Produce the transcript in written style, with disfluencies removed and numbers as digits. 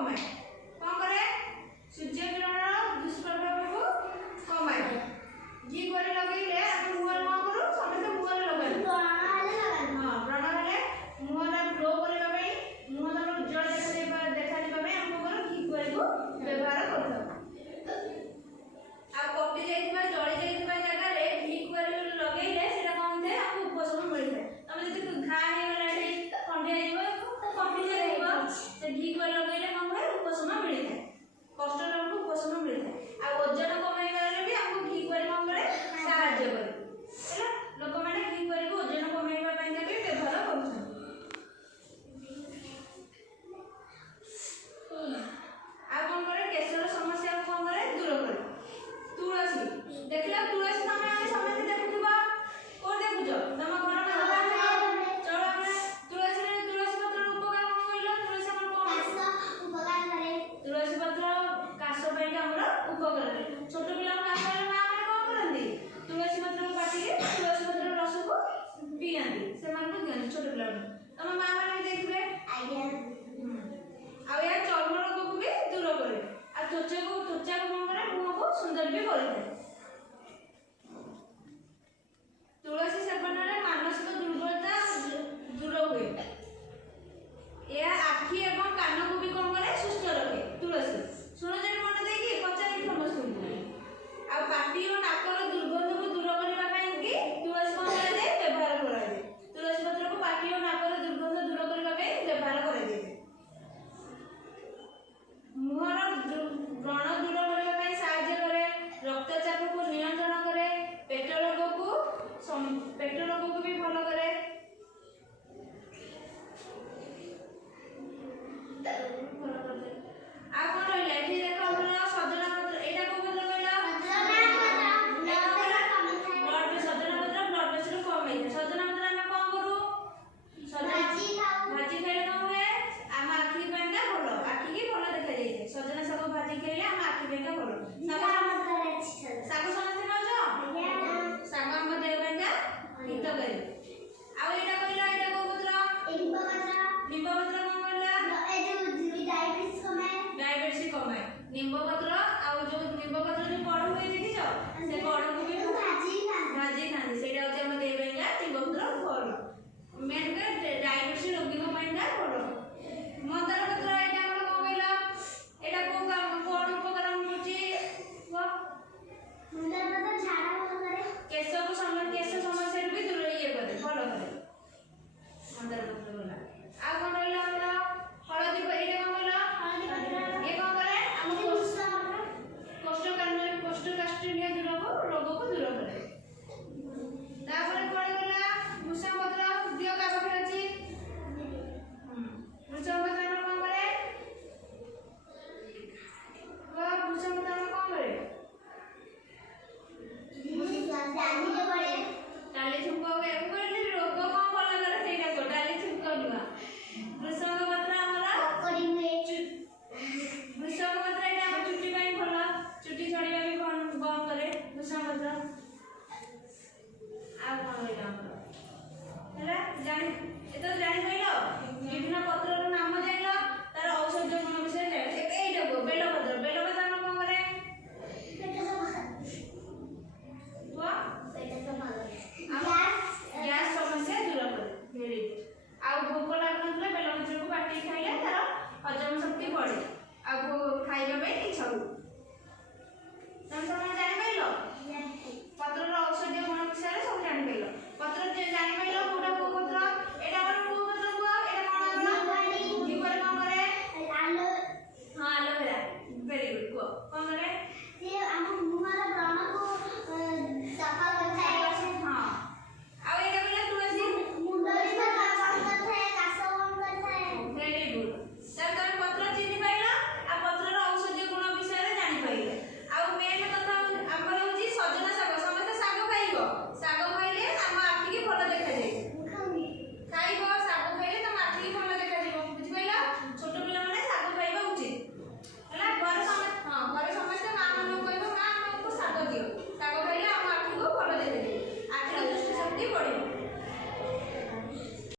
कमाए कौन करे सूर्य किरण दुष्प्रभाव को कमाए घी कोरी लगेले आप मुहर कौन करू समस्त मुहर लगाई हां व्रण हेले मुहर ग्लो करबा पई मुहर उज्जवल देखा दिबा पई हम करू घी कोरी को व्यवहार करथो आ कपटी जाइबा जळी जाइबा जगह रे घी कोरी लगेले सेटा कोन दे आपको उपशम मिलथे हम जति घा हे गला रे खंडे आइबो कपटी जाइबो से घी कोरी लगेले कोन होय उपशम मिलथे कष्ट हमको उपशम मिलथे आ वजन कमाइबा रे भी हमको घी कोरी कोन करे सहायता करे हैला लोक माने घी कोरी को वजन कमाइबा पई भी व्यवहार करथन आ कोन करे केशर समस्या को कोन करे दूर करे तुलसी देखला तुलसी समय समझ देखुबा को देखुजो तम घर में चलो हमने तुलसी रे तुलसी पत्र उपकार कोन कइलो तुलसी हमर कोन काश उपकार करे तुलसी पत्र काश पई हमर उपकार करे छोट पिला काश रे माने कोन करंदी तुलसी पत्र को काटी के तुलसी पत्र रस को पियांदी से मान को दियन छोट पिला तम मां माने देखबे आइडिया आ या चर्म रोग को भी दूर करे आ त्वचा को कोन करे मुंह को सुंदर भी करे तुलसी सेवन रे मानसिक दुर्बलता दूर हुए या आखि एवं कान को भी कोन करे सुस्त रखे तुलसी सुनो जे मन दे कि पचारी समस्त आ पाटी और नाकर दुर्गंध को दूर करबा पई कि तुलसी कोन करे दे व्यवहार करा दे तुलसी पत्र को पाटी और नाकर दुर्गंध दूर करबा पई व्यवहार करा दे मुहर व्रण दूर करबा पई सहायता करे रक्तचाप को नियंत्रण करे पेट रोग को भी भलो करे आ कोन रहले एठी देखो हमरा सजना पत्र एटा को पत्र कहला सजना पत्र ब्लड प्रेशर कम है सजना पत्र हम कोन करू भाजी खाइले कोन हुए हम आखि पेंगा भलो आखि की भलो देखा जाय सजना सब भाजी खाइले हम आखि पेंगा भलो सागो समझ नजो सागो हम देह पेंगा हित करे आ एटा कहला एटा को पत्र निम्ब पत्र कोन कहला ए जो डायबिटीज कमाए निम्ब पत्र आ जो निम्ब पत्र जो कड़ हुए देखि छ से कड़ को भी भाजी खानी सेटा होचे हम देह पेंगा निम्ब पत्र भलो मेन के डायबिटीज रोगी को पेंगा भलो मंदार पत्र एटा हम कोन कहला एटा को काम कोन उपकार हम होची मंदार पत्र झाड़ा को करे केश समस्या भी दूर ये करे भलो करे मंदार पत्र बोला आ कोन रहला हमरा हळदी को एटा कोन बोला हळदी पत्र ये कोन करे हम कोष्ठकाठिन्य रोग को दूर करे तापर कोन बोला भूषण पत्र दियो का पाखरे अछि भूषण पत्र हम कोन करे वा भूषण पत्र हम कोन करे डाली छुमको कहले रोग कोन भलो करे सेटा को डाली छुमको दिवा भूषण पत्र हमरा भूषण पत्र एटा हम चुट्टी पई भलो चुट्टी छड़िया भी बंद करे भूषण पत्र आ कोन होइला हमरा हैला जानि एतो जानि